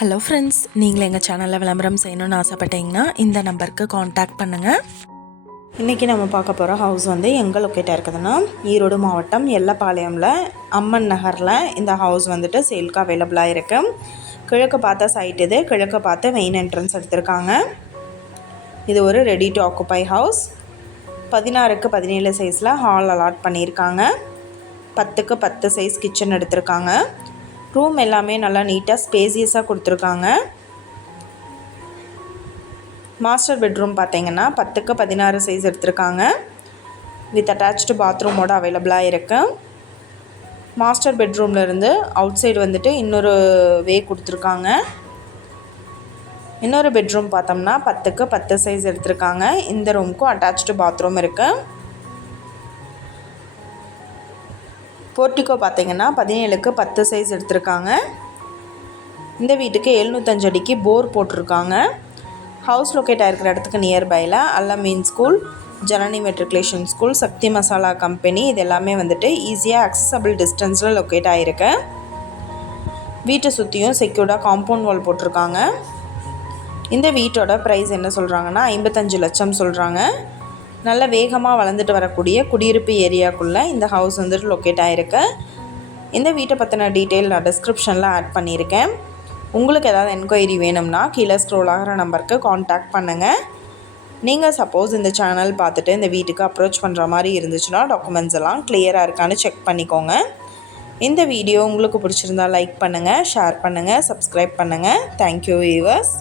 Hello friends, நீங்கள் எங்கள் சேனலில் விளம்பரம் செய்யணும்னு ஆசைப்பட்டீங்கன்னா இந்த நம்பருக்கு காண்டாக்ட் பண்ணுங்கள். இன்றைக்கி நம்ம பார்க்க போகிற ஹவுஸ் எங்கே லொக்கேட்டாக இருக்குதுன்னா ஈரோடு மாவட்டம் எல்லப்பாளையமில் அம்மன் நகரில் இந்த ஹவுஸ் சேலுக்கு அவைலபிளாக இருக்குது. கிழக்கு பார்த்த சைட் இது. கிழக்கு பார்த்து மெயின் என்ட்ரன்ஸ் எடுத்திருக்காங்க. இது ஒரு ரெடி டு ஆக்குப்பை ஹவுஸ். 16க்கு 17 சைஸில் ஹால் அலாட் பண்ணியிருக்காங்க. 10க்கு 10 சைஸ் கிச்சன் எடுத்திருக்காங்க. ரூம் எல்லாமே நல்லா நீட்டாக ஸ்பேசியஸாக கொடுத்துருக்காங்க. மாஸ்டர் பெட்ரூம் பார்த்தீங்கன்னா 10க்கு 16 சைஸ் எடுத்திருக்காங்க. வித் அட்டாச்டு பாத்ரூமோடு அவைலபிளாக இருக்குது. மாஸ்டர் பெட்ரூம்லேருந்து அவுட் சைடு இன்னொரு வே கொடுத்துருக்காங்க. இன்னொரு பெட்ரூம் பார்த்தோம்னா 10க்கு 10 சைஸ் எடுத்திருக்காங்க. இந்த ரூமுக்கும் அட்டாச்டு பாத்ரூம் இருக்குது. போர்ட்டிகோ பார்த்தீங்கன்னா 17க்கு 10 சைஸ் எடுத்திருக்காங்க. இந்த வீட்டுக்கு 705 அடிக்கு போர் போட்டிருக்காங்க. ஹவுஸ் லொக்கேட் ஆகிருக்கிற இடத்துக்கு நியர்பையில் Allameen school, Janani matriculation school, சக்தி மசாலா கம்பெனி இது எல்லாமே ஈஸியாக அக்சசபிள் டிஸ்டன்ஸில் லொக்கேட் ஆகிருக்கு. வீட்டை சுற்றியும் செக்யூர்டாக காம்பவுண்ட் வால் போட்டிருக்காங்க. இந்த வீட்டோட ப்ரைஸ் என்ன சொல்கிறாங்கன்னா 55 லட்சம் சொல்கிறாங்க. நல்ல வேகமாக வளர்ந்துட்டு வரக்கூடிய குடியிருப்பு ஏரியாக்குள்ளே இந்த ஹவுஸ் லொக்கேட் ஆகிருக்கு. இந்த வீட்டை பற்றின டீட்டெயில் நான் டிஸ்கிரிப்ஷனில் ஆட் பண்ணியிருக்கேன். உங்களுக்கு ஏதாவது என்கொயரி வேணும்னா கீழே ஸ்க்ரோல் ஆகிற நம்பருக்கு காண்டாக்ட் பண்ணுங்கள். நீங்கள் சப்போஸ் இந்த சேனல் பார்த்துட்டு இந்த வீட்டுக்கு அப்ரோச் பண்ணுற மாதிரி இருந்துச்சுன்னா டாக்குமெண்ட்ஸ் எல்லாம் கிளியராக இருக்கான்னு செக் பண்ணிக்கோங்க. இந்த வீடியோ உங்களுக்கு பிடிச்சிருந்தா லைக் பண்ணுங்கள், ஷேர் பண்ணுங்கள், சப்ஸ்கிரைப் பண்ணுங்கள். Thank you viewers.